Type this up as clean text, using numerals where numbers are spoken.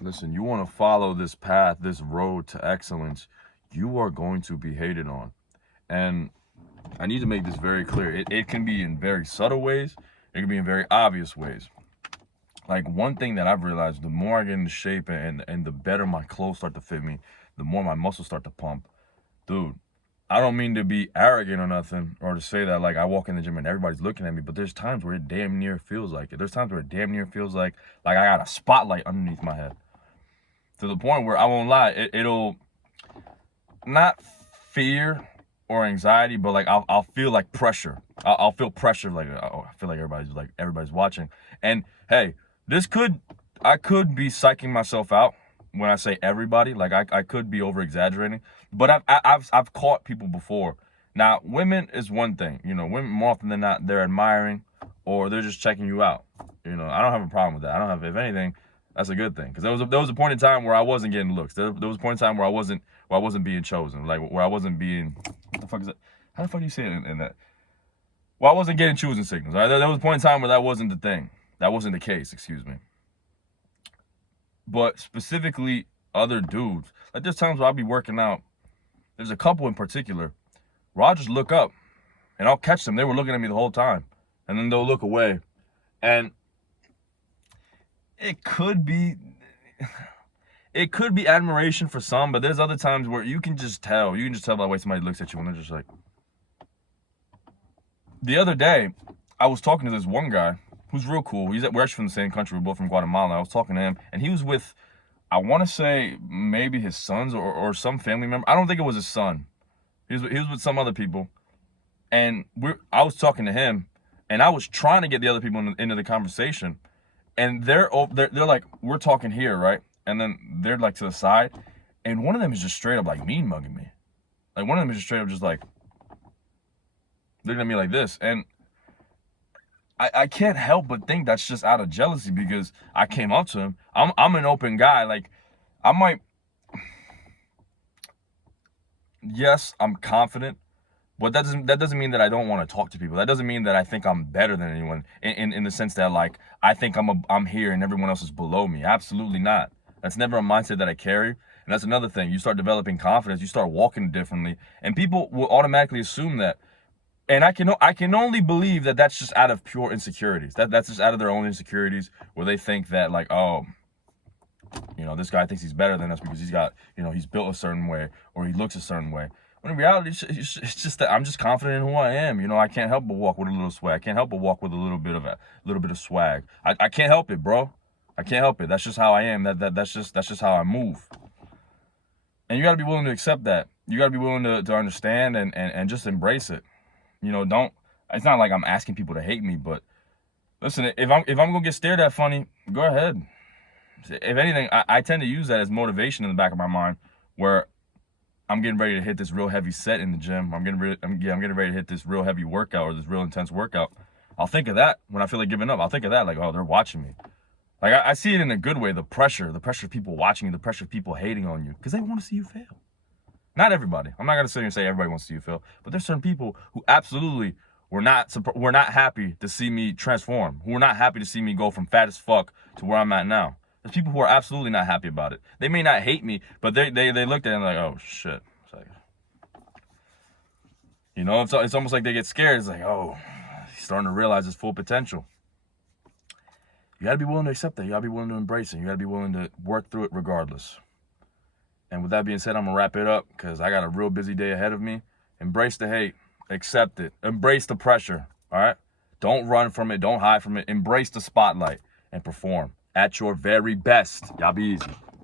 Listen, you want to follow this path, this road to excellence, you are going to be hated on. And I need to make this very clear. It can be in very subtle ways, it can be in very obvious ways. Like one thing that I've realized, the more I get into shape and the better my clothes start to fit me, the more my muscles start to pump. Dude, I don't mean to be arrogant or nothing, or to say that like I walk in the gym and everybody's looking at me, but there's times where it damn near feels like it. There's times where it damn near feels like I got a spotlight underneath my head. To the point where I won't lie, it'll not fear or anxiety, but like I'll feel like pressure. I'll feel pressure, like oh, I feel like everybody's watching. And hey, I could be psyching myself out when I say everybody. Like I could be over exaggerating, but I've caught people before. Now, women is one thing. You know, women more often than not they're admiring or they're just checking you out. You know, I don't have a problem with that. I don't have, if anything, that's a good thing. Because there was a point in time where I wasn't getting looks. There was a point in time where I wasn't being chosen. Like where I wasn't being, what the fuck is that? How the fuck do you say it in that? Well, I wasn't getting choosing signals. Right? There was a point in time where that wasn't the thing. That wasn't the case. Excuse me. But specifically, other dudes. Like there's times where I'll be working out. There's a couple in particular where I'll just look up, and I'll catch them. They were looking at me the whole time, and then they'll look away, and it could be admiration for some, but there's other times where you can just tell. You can just tell by the way somebody looks at you and they're just like. The other day, I was talking to this one guy who's real cool. We're actually from the same country. We're both from Guatemala. I was talking to him, and he was with, I want to say maybe his sons or some family member. I don't think it was his son. He was with some other people, and I was talking to him, and I was trying to get the other people into the conversation, and they're like, we're talking here, right? And then they're like to the side, and one of them is just straight up like mean mugging me. Like one of them is just straight up just like looking at me like this, and I can't help but think that's just out of jealousy because I came up to him. I'm an open guy. Like I might, yes, I'm confident, but that doesn't mean that I don't want to talk to people. That doesn't mean that I think I'm better than anyone in the sense that like I think I'm here and everyone else is below me. Absolutely not. That's never a mindset that I carry. And that's another thing. You start developing confidence, you start walking differently, and people will automatically assume that. And I can only believe that that's just out of pure insecurities. That's just out of their own insecurities, where they think that like, oh, you know, this guy thinks he's better than us because he's got, you know, he's built a certain way or he looks a certain way. When in reality, it's just that I'm just confident in who I am. You know, I can't help but walk with a little swag. I can't help but walk with a little bit of swag. I can't help it, bro. I can't help it. That's just how I am. That's just how I move. And you got to be willing to accept that. You got to be willing to understand and just embrace it. You know, it's not like I'm asking people to hate me, but listen, if I'm gonna get stared at funny, go ahead. If anything, I tend to use that as motivation in the back of my mind, where I'm getting ready to hit this real heavy set in the gym. I'm getting ready to hit this real heavy workout or this real intense workout. I'll think of that when I feel like giving up. I'll think of that like, oh, they're watching me. Like I see it in a good way. The pressure of people watching you, the pressure of people hating on you, because they want to see you fail. Not everybody. I'm not gonna sit here and say everybody wants to see you fail, but there's certain people who absolutely were not happy to see me transform. Who were not happy to see me go from fat as fuck to where I'm at now. There's people who are absolutely not happy about it. They may not hate me, but they looked at it and like, oh shit. It's like, you know, it's almost like they get scared. It's like, oh, he's starting to realize his full potential. You gotta be willing to accept that. You gotta be willing to embrace it. You gotta be willing to work through it regardless. And with that being said, I'm gonna wrap it up because I got a real busy day ahead of me. Embrace the hate, accept it, embrace the pressure, all right? Don't run from it, don't hide from it. Embrace the spotlight and perform at your very best. Y'all be easy.